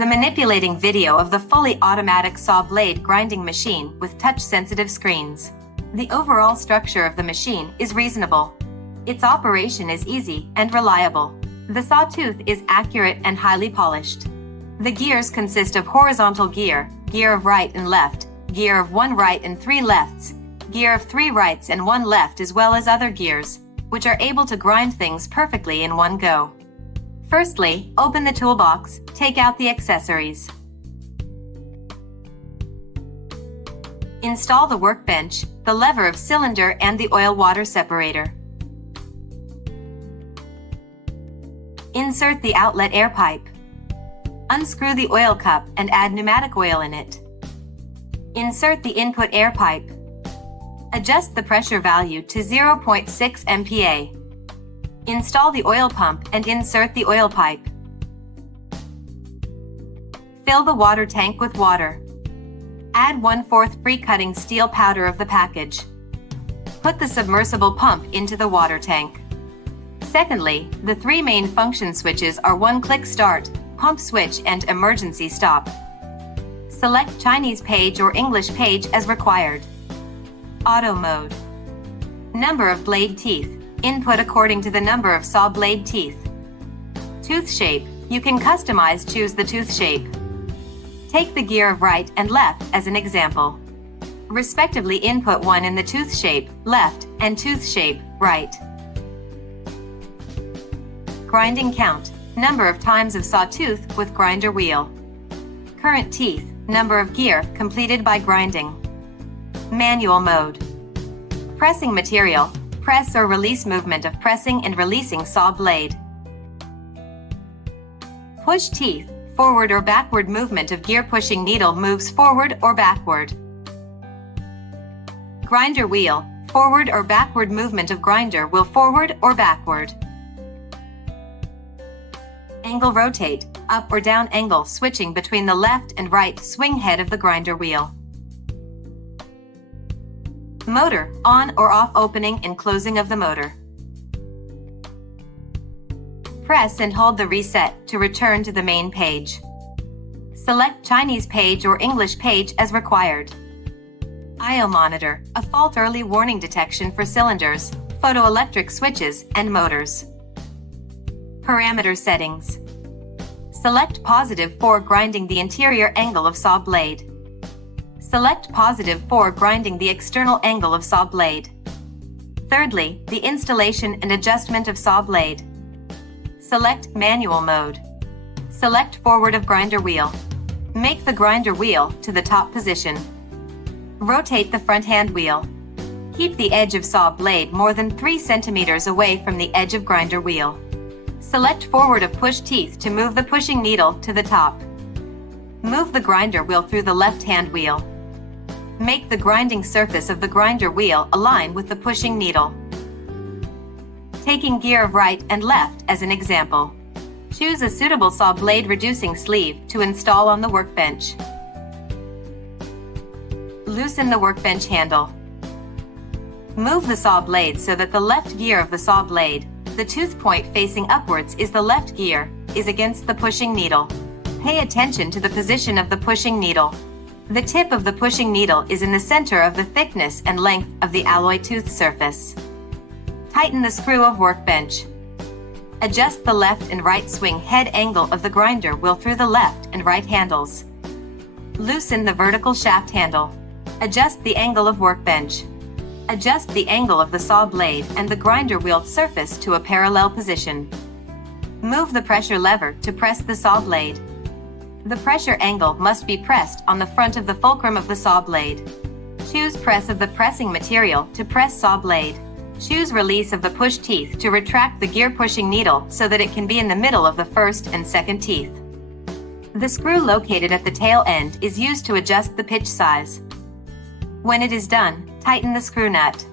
The manipulating video of the fully automatic saw blade grinding machine with touch-sensitive screens. The overall structure of the machine is reasonable. Its operation is easy and reliable. The sawtooth is accurate and highly polished. The gears consist of horizontal gear, gear of right and left, gear of 1 right and 3 lefts, gear of 3 rights and 1 left, as well as other gears, which are able to grind things perfectly in one go. Firstly, open the toolbox, take out the accessories. Install the workbench, the lever of cylinder and the oil-water separator. Insert the outlet air pipe. Unscrew the oil cup and add pneumatic oil in it. Insert the input air pipe. Adjust the pressure value to 0.6 MPa. Install the oil pump and insert the oil pipe. Fill the water tank with water. Add 1/4 free cutting steel powder of the package. Put the submersible pump into the water tank. Secondly, the 3 main function switches are 1-click start, pump switch and emergency stop. Select Chinese page or English page as required. Auto mode. Number of blade teeth. Input according to the number of saw blade teeth. Tooth shape. You can choose the tooth shape. Take the gear of right and left as an example. Respectively input 1 in the tooth shape, left, and tooth shape, right. Grinding count. Number of times of sawtooth with grinder wheel. Current teeth. Number of gear completed by grinding. Manual mode. Pressing material. Press or release movement of pressing and releasing saw blade. Push teeth. Forward or backward movement of gear pushing needle moves forward or backward. Grinder wheel. Forward or backward movement of grinder wheel forward or backward. Angle rotate. Up or down angle switching between the left and right swing head of the grinder wheel. Motor, on or off opening and closing of the motor. Press and hold the reset to return to the main page. Select Chinese page or English page as required. IO monitor, a fault early warning detection for cylinders, photoelectric switches, and motors. Parameter settings. Select positive for grinding the interior angle of saw blade. Select positive for grinding the external angle of saw blade. Thirdly, the installation and adjustment of saw blade. Select manual mode. Select forward of grinder wheel. Make the grinder wheel to the top position. Rotate the front hand wheel. Keep the edge of saw blade more than 3 centimeters away from the edge of grinder wheel. Select forward of push teeth to move the pushing needle to the top. Move the grinder wheel through the left hand wheel. Make the grinding surface of the grinder wheel align with the pushing needle. Taking gear of right and left as an example. Choose a suitable saw blade reducing sleeve to install on the workbench. Loosen the workbench handle. Move the saw blade so that the left gear of the saw blade, the tooth point facing upwards is the left gear, is against the pushing needle. Pay attention to the position of the pushing needle. The tip of the pushing needle is in the center of the thickness and length of the alloy tooth surface. Tighten the screw of workbench. Adjust the left and right swing head angle of the grinder wheel through the left and right handles. Loosen the vertical shaft handle. Adjust the angle of workbench. Adjust the angle of the saw blade and the grinder wheel surface to a parallel position. Move the pressure lever to press the saw blade. The pressure angle must be pressed on the front of the fulcrum of the saw blade. Choose press of the pressing material to press saw blade. Choose release of the push teeth to retract the gear pushing needle so that it can be in the middle of the first and second teeth. The screw located at the tail end is used to adjust the pitch size. When it is done, tighten the screw nut.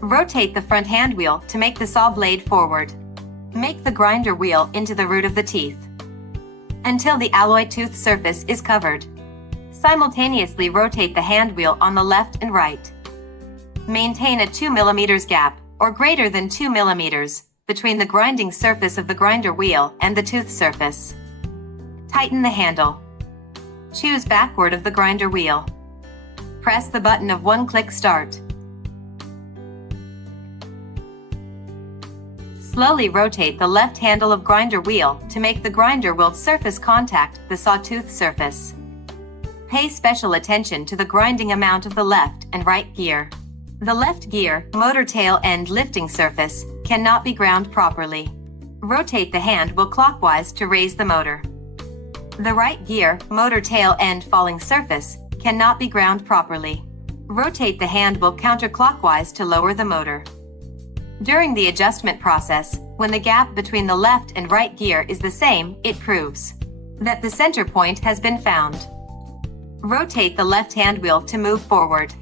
Rotate the front hand wheel to make the saw blade forward. Make the grinder wheel into the root of the teeth until the alloy tooth surface is covered. Simultaneously rotate the hand wheel on the left and right. Maintain a 2 mm gap, or greater than 2 mm, between the grinding surface of the grinder wheel and the tooth surface. Tighten the handle. Choose backward of the grinder wheel. Press the button of one-click start. Slowly rotate the left handle of grinder wheel to make the grinder wheel surface contact the sawtooth surface. Pay special attention to the grinding amount of the left and right gear. The left gear, motor tail end lifting surface, cannot be ground properly. Rotate the hand wheel clockwise to raise the motor. The right gear, motor tail end falling surface, cannot be ground properly. Rotate the hand wheel counterclockwise to lower the motor. During the adjustment process, when the gap between the left and right gear is the same, it proves that the center point has been found. Rotate the left hand wheel to move forward.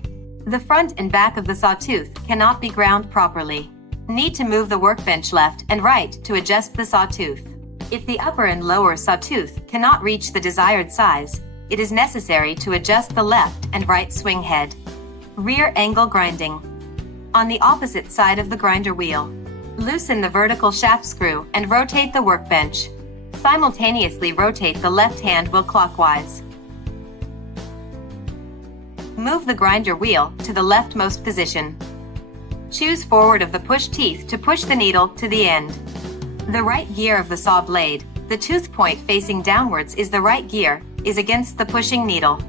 The front and back of the sawtooth cannot be ground properly. Need to move the workbench left and right to adjust the sawtooth. If the upper and lower sawtooth cannot reach the desired size, it is necessary to adjust the left and right swing head. Rear angle grinding. On the opposite side of the grinder wheel, loosen the vertical shaft screw and rotate the workbench. Simultaneously rotate the left hand wheel clockwise. Move the grinder wheel to the leftmost position. Choose forward of the push teeth to push the needle to the end. The right gear of the saw blade, the tooth point facing downwards is the right gear, is against the pushing needle.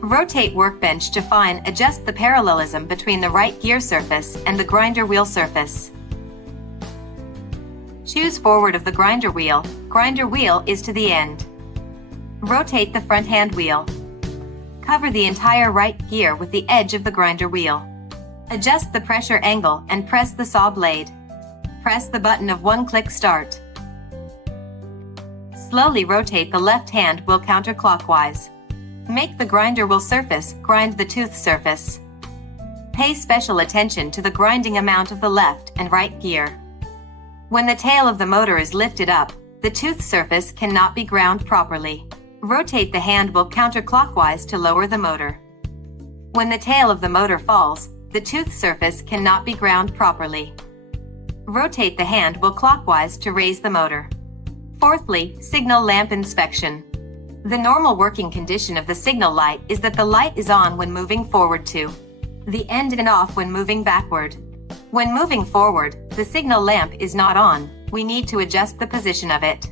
Rotate workbench to adjust the parallelism between the right gear surface and the grinder wheel surface. Choose forward of the grinder wheel is to the end. Rotate the front hand wheel. Cover the entire right gear with the edge of the grinder wheel. Adjust the pressure angle and press the saw blade. Press the button of one-click start. Slowly rotate the left hand wheel counterclockwise. Make the grinder wheel surface grind the tooth surface. Pay special attention to the grinding amount of the left and right gear. When the tail of the motor is lifted up, the tooth surface cannot be ground properly. Rotate the hand wheel counterclockwise to lower the motor. When the tail of the motor falls, the tooth surface cannot be ground properly. Rotate the hand wheel clockwise to raise the motor. Fourthly, signal lamp inspection. The normal working condition of the signal light is that the light is on when moving forward to the end and off when moving backward. When moving forward, the signal lamp is not on. We need to adjust the position of it.